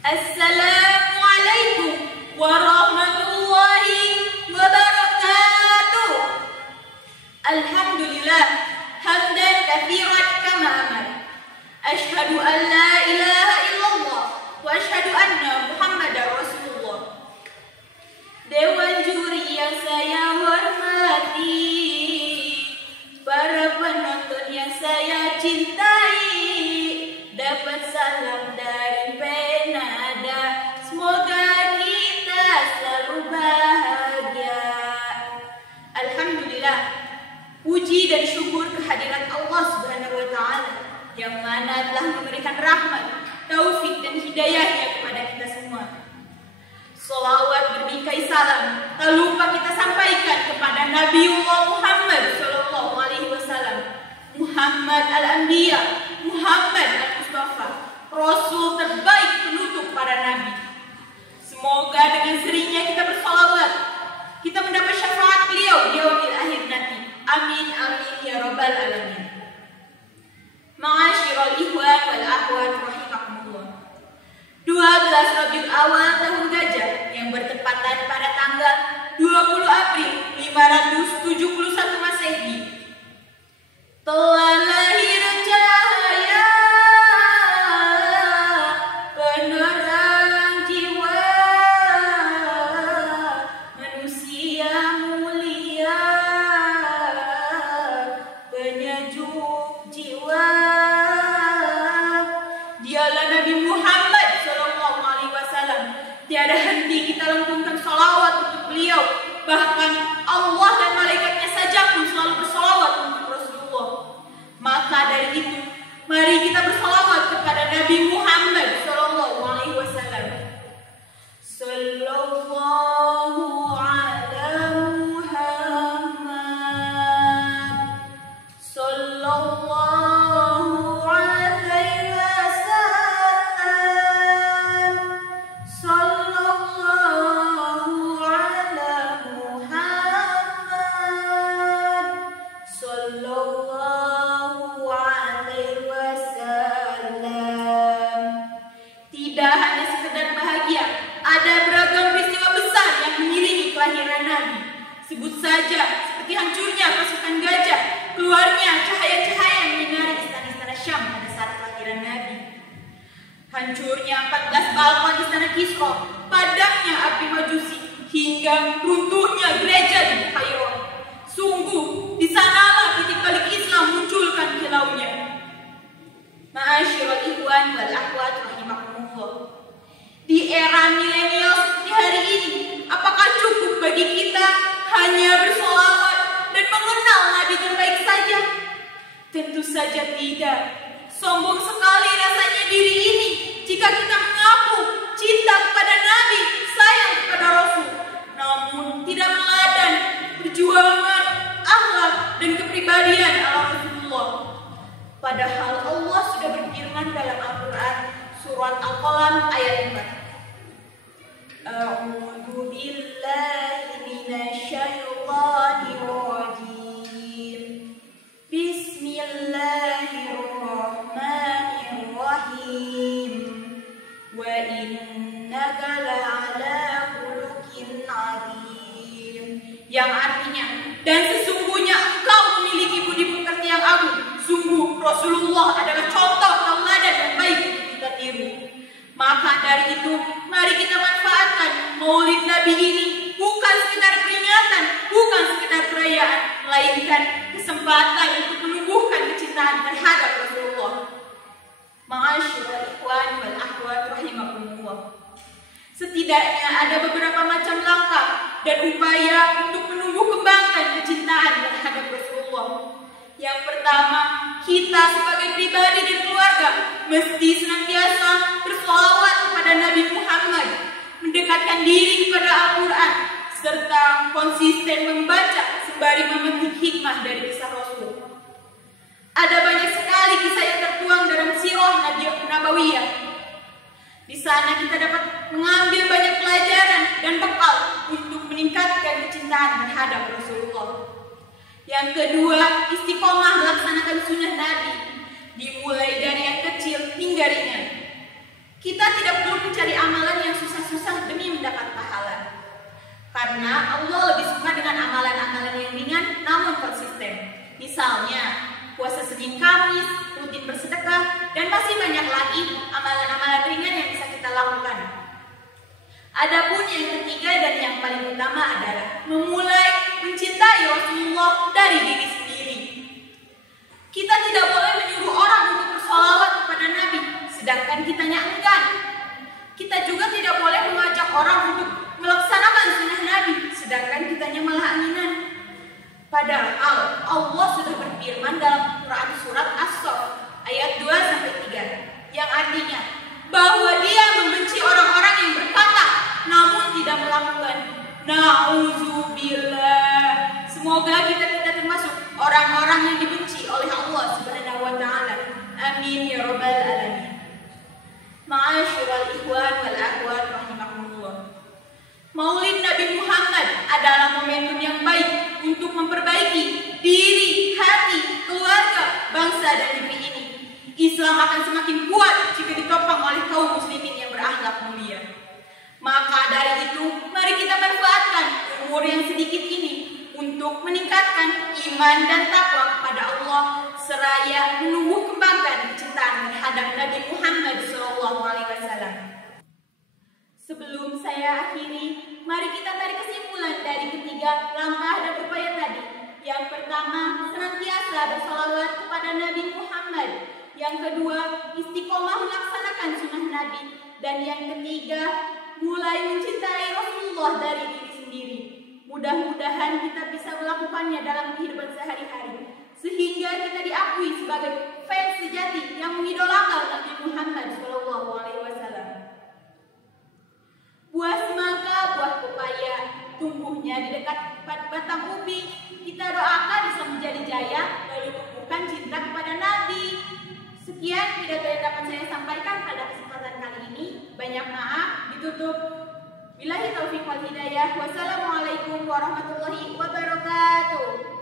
Assalamualaikum warahmatullahi wabarakatuh. Alhamdulillah hamdan katsiran kama amar. Asyhadu an la ilaha illallah wa asyhadu anna Muhammadar Rasulullah. Dewan juri yang saya hormati, para penonton yang saya cintai, dapat salam dari Penada. Semoga kita selalu bahagia. Alhamdulillah, puji dan syukur kehadirat Allah Subhanahu wa Ta'ala yang mana telah memberikan rahmat, taufik dan hidayahnya kepada kita semua. Salawat berbingkai salam tak lupa kita sampaikan kepada Nabiullah Muhammad Sallallahu Alaihi Wasallam, Muhammad Al-Anbiya, Muhammad Al-Mustafa, Rasul terbaik penutup para nabi. Semoga dengan seringnya kita bersalawat, kita mendapat syafaat beliau di yaumil akhir nanti. Amin amin ya rabbal alamin. Ma'asyiral ikhwan wal akhwat rahimakumullah. 12 Rabiul Awal tahun Gajah yang bertepatan pada tanggal 20 April 571 Masehi telah lahir cahaya penerang jiwa manusia mulia, penyejuk jiwa. Dialah Nabi Muhammad Sallallahu Alaihi Wasallam. Tiada henti kita lantunkan salawat untuk beliau. Bahkan Allah dan malaikatnya saja pun selalu bersalawat untuk Rasulullah. Maka dari itu, mari kita bersalawat kepada Nabi Muhammad Sallallahu Alaihi Wasallam. Sallallahu ala Muhammad, Sallallahu alaihi wasallam, Sallallahu ala Muhammad, Sallallahu alaihi wasallam. Tidak hanya sekedar bahagia, ada beragam peristiwa besar yang mengiringi kelahiran Nabi. Sebut saja seperti hancurnya pasukan Gajah, keluarnya cahaya-cahaya yang menyinari istana-istana Syam pada saat kelahiran Nabi. Hancurnya 14 balkon istana Kisra, padamnya api Majusi, hingga runtuhnya gereja di Kairo. Sungguh, di sanalah titik balik Islam munculkan kilaunya. Ma'asyiral ikhwan wal akhwat rahimakumullah. Di era milenial seperti hari ini, apakah cukup bagi kita hanya bersolawat dan mengenal Nabi terbaik saja? Tentu saja tidak. Sombong sekali rasanya diri ini jika kita mengaku cinta kepada Nabi, sayang kepada Rasul, namun tidak meladan perjuangan, akhlak dan kepribadian ala Rasulullah. Padahal Allah sudah berfirman dalam Al-Quran surat Al-Qalam ayat 4. A'udzu billahi minasyaitonir rajim. Bismillahirrahmanirrahim. Wa innaka la'ala khuluqin 'adzim. Yang artinya, dan sesungguhnya engkau memiliki budi pekerti yang agung. Sungguh Rasulullah adalah contoh tauladan yang baik untuk kita tiru. Maka dari itu, mari kita manfaatkan Maulid Nabi ini bukan sekedar peringatan, bukan sekedar perayaan, melainkan kesempatan untuk menumbuhkan kecintaan terhadap Rasulullah. Ma'asyiral ikhwan wal akhwat rahimakumullah. Setidaknya ada beberapa macam langkah dan upaya untuk menumbuh kembangkan kecintaan terhadap Rasulullah. Yang pertama, kita sebagai pribadi dan keluarga mesti senantiasa bersolawat kepada Nabi Muhammad, mendekatkan diri kepada Al-Quran, serta konsisten membaca sembari memetik hikmah dari kisah Rasul. Ada banyak sekali kisah yang tertuang dalam sirah Nabawiyah. Di sana kita dapat mengambil banyak pelajaran dan bekal untuk meningkatkan kecintaan terhadap Rasulullah. Yang kedua, istiqomah melaksanakan sunnah Nabi, dimulai dari yang kecil hingga ringan. Kita tidak perlu mencari amalan yang susah-susah demi mendapat pahala. Karena Allah lebih suka dengan amalan-amalan yang ringan namun konsisten. Misalnya, puasa Senin Kamis, rutin bersedekah, dan masih banyak lagi amalan-amalan ringan yang bisa kita lakukan. Adapun yang ketiga dan yang paling utama adalah memulai mencintai Rasulullah dari diri sendiri. Kita tidak boleh menyuruh orang untuk bersolawat kepada Nabi, sedangkan kitanya enggan. Kita juga tidak boleh mengajak orang untuk melaksanakan sunnah Nabi, sedangkan kitanya malah anginan. Padahal Allah sudah berfirman dalam Quran surat As-Saff ayat 2-3 yang artinya bahwa Dia membenci orang-orang yang berkata namun tidak melakukan. Nauzubillah. Semoga kita tidak termasuk orang-orang yang dibenci oleh Allah Subhanahu wa taala. Amin ya rabbal alamin. Ma'asyiral ikhwan wal akhwat rahimakumullah. Maulid Nabi Muhammad adalah momentum yang baik untuk memperbaiki diri, hati, keluarga, bangsa dan negeri ini. Islam akan semakin kuat jika ditopang oleh kaum muslimin yang berakhlak mulia. Maka dari itu, mari kita manfaatkan umur yang sedikit ini untuk meningkatkan iman dan takwa kepada Allah seraya menumbuh kembangkan kecintaan terhadap Nabi Muhammad SAW. Sebelum saya akhiri, mari kita tarik kesimpulan dari ketiga langkah dan upaya tadi. Yang pertama, senantiasa bersolawat kepada Nabi Muhammad. Yang kedua, istiqomah melaksanakan sunnah Nabi. Dan yang ketiga, mulai mencintai Rasulullah dari diri sendiri. Mudah-mudahan kita bisa melakukannya dalam kehidupan sehari-hari, sehingga kita diakui sebagai fans sejati yang mengidolakan Nabi Muhammad SAW. Buah semangka, buah pepaya, tumbuhnya di dekat batang ubi. Kita doakan bisa menjadi jaya, lalu tumbuhkan cinta kepada Nabi. Sekian pidato yang dapat saya sampaikan pada kesempatan kali ini. Banyak maaf, ditutup. Billahi taufiq wal hidayah. Wassalamualaikum warahmatullahi wabarakatuh.